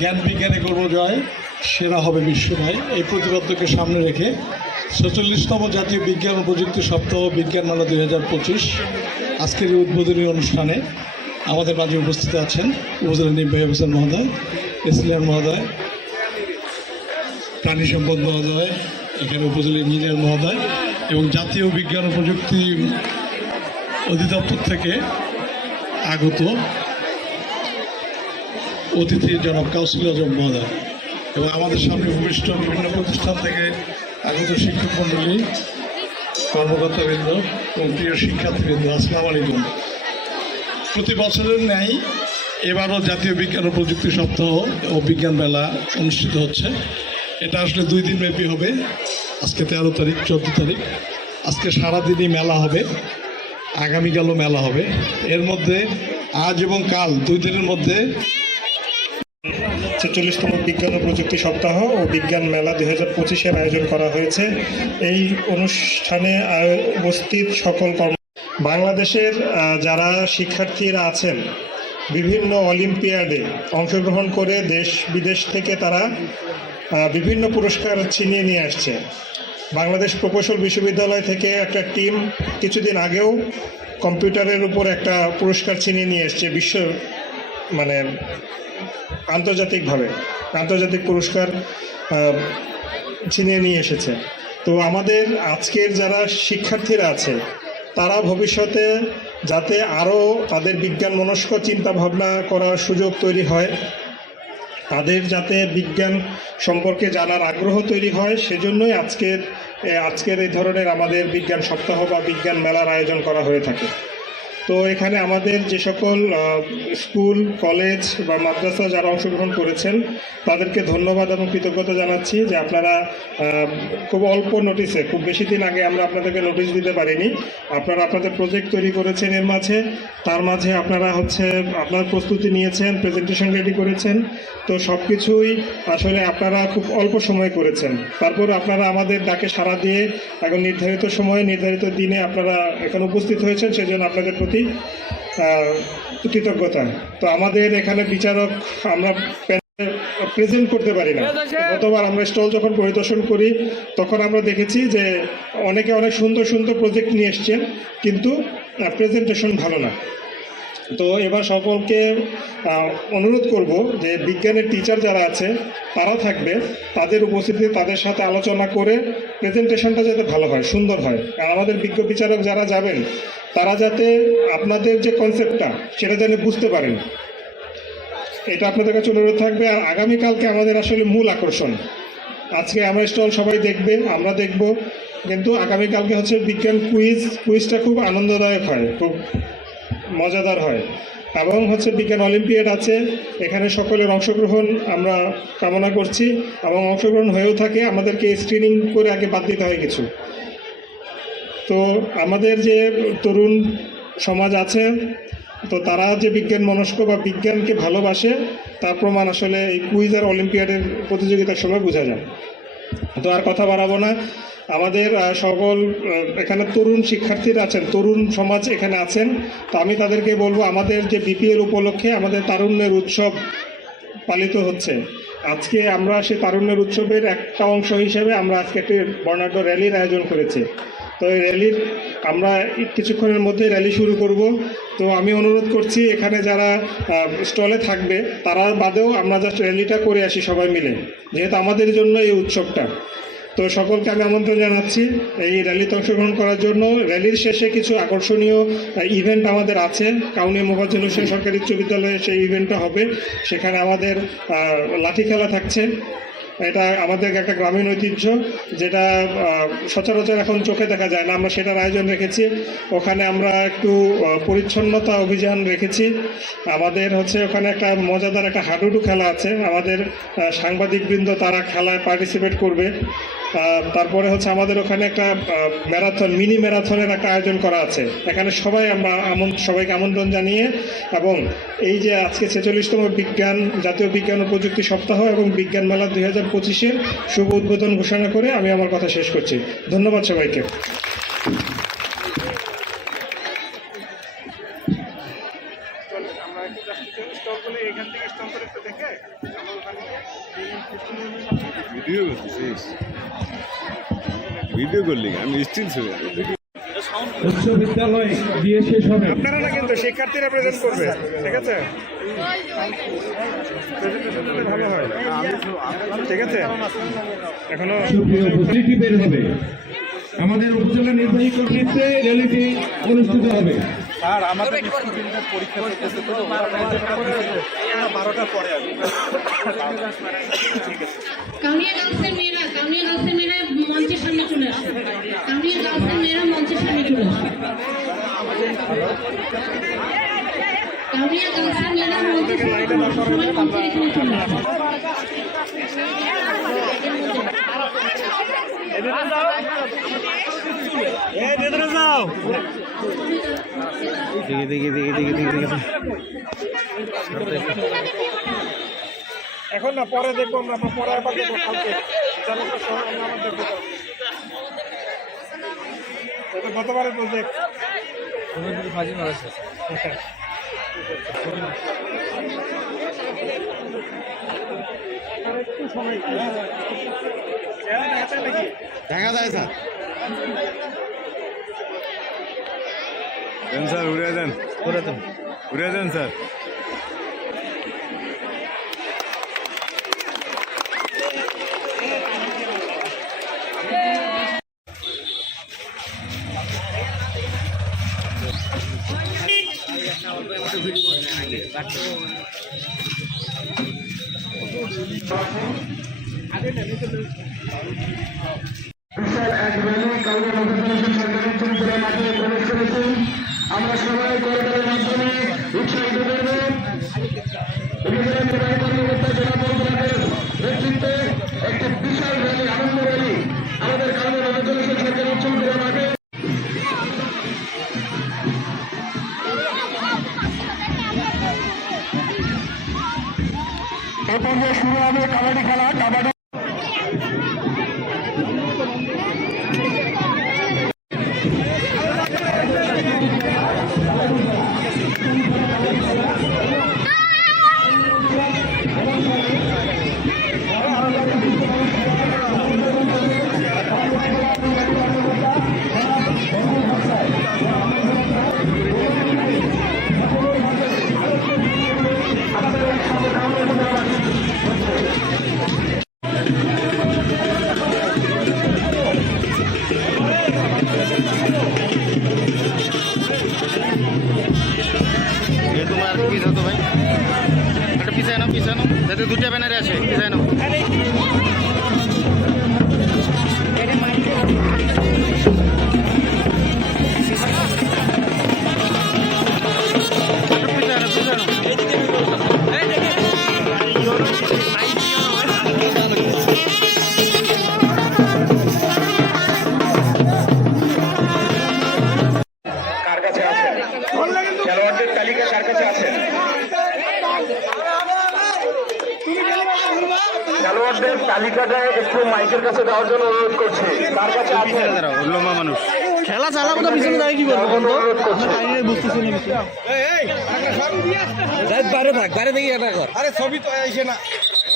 জ্ঞান বিজ্ঞানে করব জয় সেরা হবে বিশ্বময়। এই প্রতিপাদ্যকে সামনে রেখে ছেচল্লিশতম জাতীয় বিজ্ঞান ও প্রযুক্তি সপ্তাহ বিজ্ঞান মেলা দুই হাজার পঁচিশ আজকের এই উদ্বোধনী অনুষ্ঠানে আমাদের মাঝে উপস্থিত আছেন উপজেলা নির্বাহী অফিসার মহোদয় এসিলিয়ার মহোদয়, প্রাণী সম্পদ মহোদয়, এখানে উপজেলা ইঞ্জিনিয়ার মহোদয় এবং জাতীয় বিজ্ঞান ও প্রযুক্তি অধিদপ্তর থেকে আগত অতিথি জনাব কাউসিল আজম মহোদয় এবং আমাদের সামনে ভূমিষ্ঠ বিভিন্ন প্রতিষ্ঠান থেকে আগত শিক্ষক মণ্ডলী কর্মকর্তাবৃন্দ এবং প্রিয় শিক্ষার্থীবৃন্দ আসসালাম আলাইকুম প্রতি বছরের ন্যায় এবারও জাতীয় বিজ্ঞান ও প্রযুক্তি সপ্তাহ ও বিজ্ঞান মেলা অনুষ্ঠিত হচ্ছে। এটা আসলে দুই দিন ব্যাপী হবে। আজকে তেরো তারিখ, চোদ্দ তারিখ। আজকে সারাদিনই মেলা হবে। আগামীকালও মেলা হবে। এর মধ্যে আজ এবং কাল দুই দিনের মধ্যে ছেচল্লিশতম বিজ্ঞান ও প্রযুক্তি সপ্তাহ ও বিজ্ঞান মেলা দুই হাজার পঁচিশের আয়োজন করা হয়েছে। এই অনুষ্ঠানে উপস্থিত সকল কর্ম বাংলাদেশের যারা শিক্ষার্থীরা আছেন, বিভিন্ন অলিম্পিয়াডে অংশগ্রহণ করে দেশ বিদেশ থেকে তারা বিভিন্ন পুরস্কার ছিনিয়ে নিয়ে আসছে। বাংলাদেশ প্রকৌশল বিশ্ববিদ্যালয় থেকে একটা টিম কিছুদিন আগেও কম্পিউটারের উপর একটা পুরস্কার ছিনিয়ে নিয়ে এসছে বিশ্ব মানে আন্তর্জাতিকভাবে, আন্তর্জাতিক পুরস্কার ছিনিয়ে নিয়ে এসেছে। তো আমাদের আজকের যারা শিক্ষার্থীরা আছে, তারা ভবিষ্যতে যাতে আরও তাদের বিজ্ঞান মনস্ক চিন্তা ভাবনা করার সুযোগ তৈরি হয়, তাদের যাতে বিজ্ঞান সম্পর্কে জানার আগ্রহ তৈরি হয়, সেজন্যই আজকের আজকের এই ধরনের আমাদের বিজ্ঞান সপ্তাহ বা বিজ্ঞান মেলার আয়োজন করা হয়ে থাকে। তো এখানে আমাদের যে সকল স্কুল, কলেজ বা মাদ্রাসা যারা অংশগ্রহণ করেছেন, তাদেরকে ধন্যবাদ এবং কৃতজ্ঞতা জানাচ্ছি যে আপনারা খুব অল্প নোটিসে খুব বেশি দিন আগে আমরা আপনাদেরকে নোটিশ দিতে পারিনি। আপনারা আপনাদের প্রজেক্ট তৈরি করেছেন এর মাঝে। তার মাঝে আপনারা হচ্ছে, আপনার প্রস্তুতি নিয়েছেন প্রেজেন্টেশন রেডি করেছেন। তো সব কিছুই আসলে আপনারা খুব অল্প সময় করেছেন। তারপর আপনারা আমাদের ডাকে সাড়া দিয়ে এখন নির্ধারিত সময়ে, নির্ধারিত দিনে আপনারা এখানে উপস্থিত হয়েছেন, সেজন্য আপনাদের প্রতি আহ, কৃতজ্ঞতা। তো আমাদের এখানে বিচারক আমরা প্রেজেন্ট করতে পারি না। গতবার আমরা স্টল যখন পরিদর্শন করি তখন আমরা দেখেছি যে অনেকে অনেক সুন্দর সুন্দর প্রজেক্ট নিয়ে এসছেন কিন্তু প্রেজেন্টেশন ভালো না। তো এবার সকলকে অনুরোধ করব যে বিজ্ঞানের টিচার যারা আছে তারা থাকবে তাদের উপস্থিতিতে তাদের সাথে আলোচনা করে প্রেজেন্টেশনটা যাতে ভালো হয় সুন্দর হয়। আমাদের বিজ্ঞ বিচারক যারা যাবেন তারা যাতে আপনাদের যে কনসেপ্টটা সেটা যেন বুঝতে পারেন। এটা আপনাদের কাছে অনুরোধ থাকবে। আর আগামীকালকে আমাদের আসলে মূল আকর্ষণ। আজকে আমরা স্টল সবাই দেখবে আমরা দেখব। কিন্তু আগামীকালকে হচ্ছে বিজ্ঞান কুইজ কুইজটা খুব আনন্দদায়ক হয়, খুব মজাদার হয়। এবং হচ্ছে বিজ্ঞান অলিম্পিয়াড আছে, এখানে সকলের অংশগ্রহণ আমরা কামনা করছি। এবং অংশগ্রহণ হয়েও থাকে, আমাদেরকে স্ক্রিনিং করে আগে বাদ দিতে হয় কিছু। তো আমাদের যে তরুণ সমাজ আছে, তো তারা যে বিজ্ঞান মনস্ক বা বিজ্ঞানকে ভালোবাসে, তার প্রমাণ আসলে এই কুইজ আর অলিম্পিয়াডের প্রতিযোগিতার সময় বোঝা যায়। তো আর কথা বাড়াবো না। আমাদের সকল এখানে তরুণ শিক্ষার্থীরা আছেন, তরুণ সমাজ এখানে আছেন। তো আমি তাদেরকে বলব, আমাদের যে বিপিএল উপলক্ষে আমাদের তারুণ্যের উৎসব পালিত হচ্ছে। আজকে আমরা সেই তারুণ্যের উৎসবের একটা অংশ হিসেবে আমরা আজকে একটি বর্ণাঢ্য র্যালির আয়োজন করেছি। তো এই র্যালির আমরা কিছুক্ষণের মধ্যে র্যালি শুরু করব। তো আমি অনুরোধ করছি, এখানে যারা স্টলে থাকবে, তারা বাদেও আমরা জাস্ট র্যালিটা করে আসি সবাই মিলে, যেহেতু আমাদের জন্য এই উৎসবটা। তো সকলকে আমি আমন্ত্রণ জানাচ্ছি এই র্যালিতে অংশগ্রহণ করার জন্য। র্যালির শেষে কিছু আকর্ষণীয় ইভেন্ট আমাদের আছে। কাউনি মোফাজ্জল হোসেন সরকারি উচ্চ বিদ্যালয়ে সেই ইভেন্টটা হবে। সেখানে আমাদের লাঠি খেলা থাকছে। এটা আমাদের একটা গ্রামীণ ঐতিহ্য, যেটা সচরাচর এখন চোখে দেখা যায় না। আমরা সেটার আয়োজন রেখেছি। ওখানে আমরা একটু পরিচ্ছন্নতা অভিযান রেখেছি। আমাদের হচ্ছে ওখানে একটা মজাদার একটা হাডুডু খেলা আছে। আমাদের সাংবাদিকবৃন্দ তারা খেলায় পার্টিসিপেট করবে। তারপরে হচ্ছে আমাদের ওখানে একটা ম্যারাথন, মিনি ম্যারাথনের একটা আয়োজন করা আছে। এখানে সবাই আমরা আমন- সবাইকে আমন্ত্রণ জানিয়ে এবং এই যে আজকে ছেচল্লিশতম বিজ্ঞান, জাতীয় বিজ্ঞান ও প্রযুক্তি সপ্তাহ এবং বিজ্ঞান মেলা দুই হাজার পঁচিশের শুভ উদ্বোধন ঘোষণা করে আমি আমার কথা শেষ করছি। ধন্যবাদ সবাইকে আমরা একটু স্টল করে এখান থেকে স্টল করে একটু দেখে ভিডিও করতেছিস ভিডিও করলি আমি স্টিল ছবি উচ্চ দিয়ে শেষ হবে। আপনারা না কিন্তু শিক্ষার্থীরা প্রেজেন্ট করবে ঠিক আছে? ভালো হয় ঠিক আছে? এখনও সুপ্রিয় উপস্থিতি বের হবে। আমাদের উপজেলা নির্বাহী কর্তৃত্বে র্যালিটি অনুষ্ঠিত হবে। আর আমাদের পরীক্ষা চলতেছে তো বারোটার পরে আসবে। কামিয়া গার্লসের মেয়েরা কামিয়া গার্লসের মেয়েরা মঞ্চের সামনে চলে আসে কামিয়া গার্লসের মেয়েরা মঞ্চের সামনে চলে আসে কামিয়া গার্লসের মেয়েরা মঞ্চের সামনে সবাই মঞ্চের এখানে চলে আসে এখন না পরে দেখব আমরা পরে আবার দেখব কালকে আবার দেখব এটা দেখা যায়, স্যার। দেন স্যার উড়ে দেন উড়ে দেন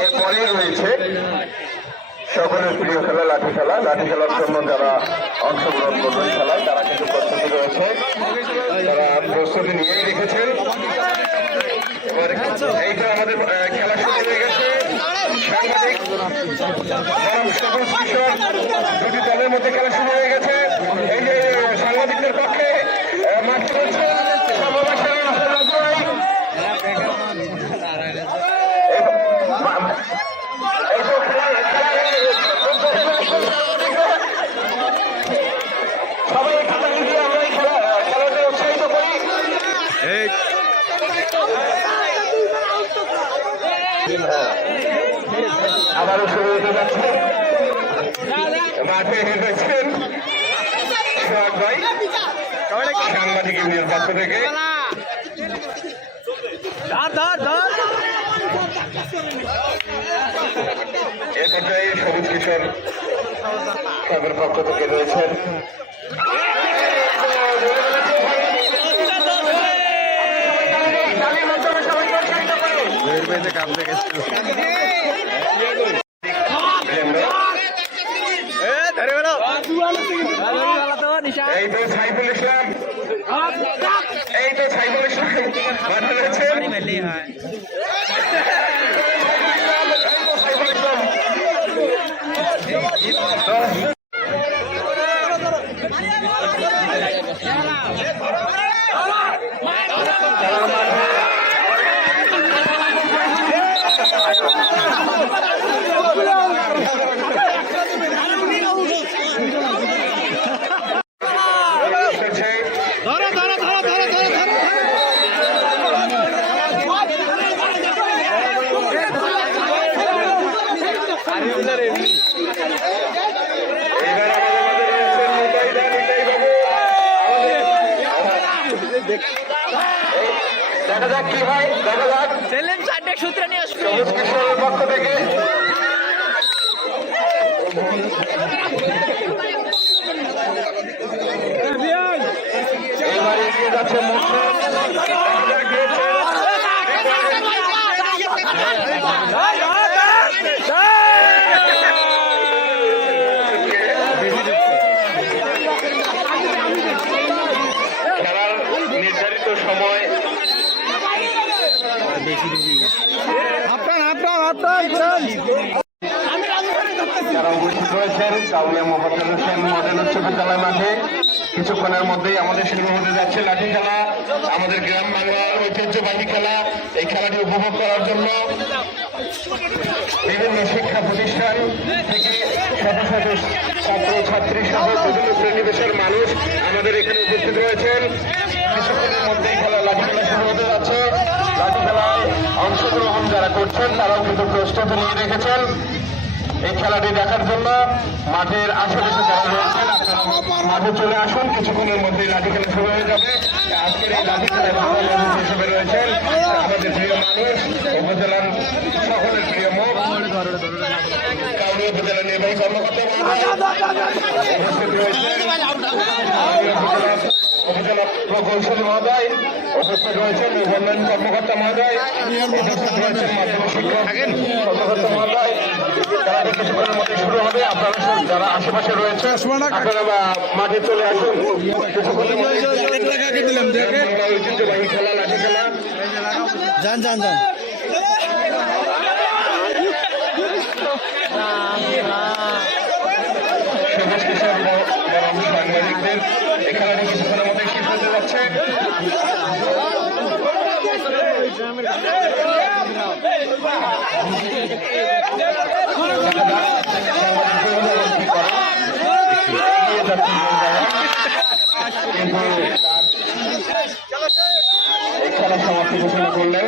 এরপরে রয়েছে সকলের প্রিয় খেলা লাঠি খেলা। লাঠি খেলার জন্য যারা অংশগ্রহণ করবেন খেলায় তারা কিন্তু প্রস্তুতি রয়েছে। তারা প্রস্তুতি নিয়েই রেখেছেন। এবার এইটা আমাদের খেলা শুরু হয়ে গেছে। সাংবাদিক দুটি দলের মধ্যে খেলা শুরু হয়ে গেছে এই যে সাংবাদিকদের পক্ষে আহ, মাঠ রয়েছে সর্ববাসের রাজু ভাই। এই তো খেলা- খেলা- সবাই খাতা দিয়ে আমরা এই খেলা খেলাতে উৎসাহিত করি এই আবারও শুরু হতে যাচ্ছে। মাঠে সোহাগ ভাই সাংবাদিক ইউনিয়ন পক্ষ থেকে। এ পর্যায়ে সবুজ কিশোর ক্লাবের পক্ষ থেকে রয়েছেন তালির মাধ্যমে সবাইকে উৎসাহিত করি পেয়েছে কাঁদতে গেছে এ ধরে বেরো। এই তো সাইফুল ইসলাম। এই তো সাইফুল ইসলাম মাঠে রয়েছেন এই তো সাইফুল ইসলাম। এসেছে এবার আমাদের মাঝে রয়েছেন নিতাই দা, নিতাই বাবু। দেখা যাক কি হয় দেখা যাক সবুজ কিশোরের পক্ষ থেকে এবার এগিয়ে যাচ্ছে মুসলিম দেখা যাক গিয়েছে। খেলার নির্ধারিত সময় যারা উপস্থিত রয়েছেন কাউলিয়া মোহাম্মদ হোসেন মডেল উচ্চ বিদ্যালয় মাঠে কিছুক্ষণের মধ্যেই আমাদের শুরু হতে যাচ্ছে লাঠি খেলা। আমাদের গ্রাম বাংলার ঐতিহ্যবাহী খেলা। এই খেলাটি উপভোগ করার জন্য বিভিন্ন শিক্ষা প্রতিষ্ঠান থেকে শত শত ছাত্র ছাত্রী সহ বিভিন্ন শ্রেণি পেশার মানুষ আমাদের এখানে উপস্থিত রয়েছেন। কিছুক্ষণের মধ্যেই খেলা লাঠি খেলা শুরু হতে যাচ্ছে। লাঠি খেলায় অংশগ্রহণ যারা করছেন, তারাও কিন্তু প্রস্তুতি নিয়ে রেখেছেন। এই খেলাটি দেখার জন্য মাঠের আশেপাশে যারা রয়েছেন মাঠে চলে আসুন। কিছুক্ষণের মধ্যেই লাঠি খেলা শুরু হয়ে যাবে। আজকের এই লাঠি খেলায় হিসেবে রয়েছেন আমাদের প্রিয় মানুষ, উপজেলার সকলের প্রিয় মুখ। উপজেলা নির্বাহী কর্মকর্তা উপস্থিত উপজেলা প্রকৌশলী মহোদয়, উপস্থিত রয়েছেন উন্নয়ন কর্মকর্তা মহোদয়, উপস্থিত রয়েছেন মাধ্যমিক শিক্ষক কর্মকর্তা মহোদয় খেলাটি কিছুক্ষণের মধ্যে শুরু হবে আপনারা যারা আশেপাশে রয়েছে আপনারা মাঠে চলে আসুন কিছুক্ষণের মধ্যে বাংলার ঐতিহ্যবাহী খেলা লাঠি খেলা যান যান যান সবুজ কিশোর সাংবাদিকদের এই খেলাটি কিছুক্ষণের মধ্যে শেষ হতে যাচ্ছে এই খেলা সমাপ্তি ঘোষণা করলেন।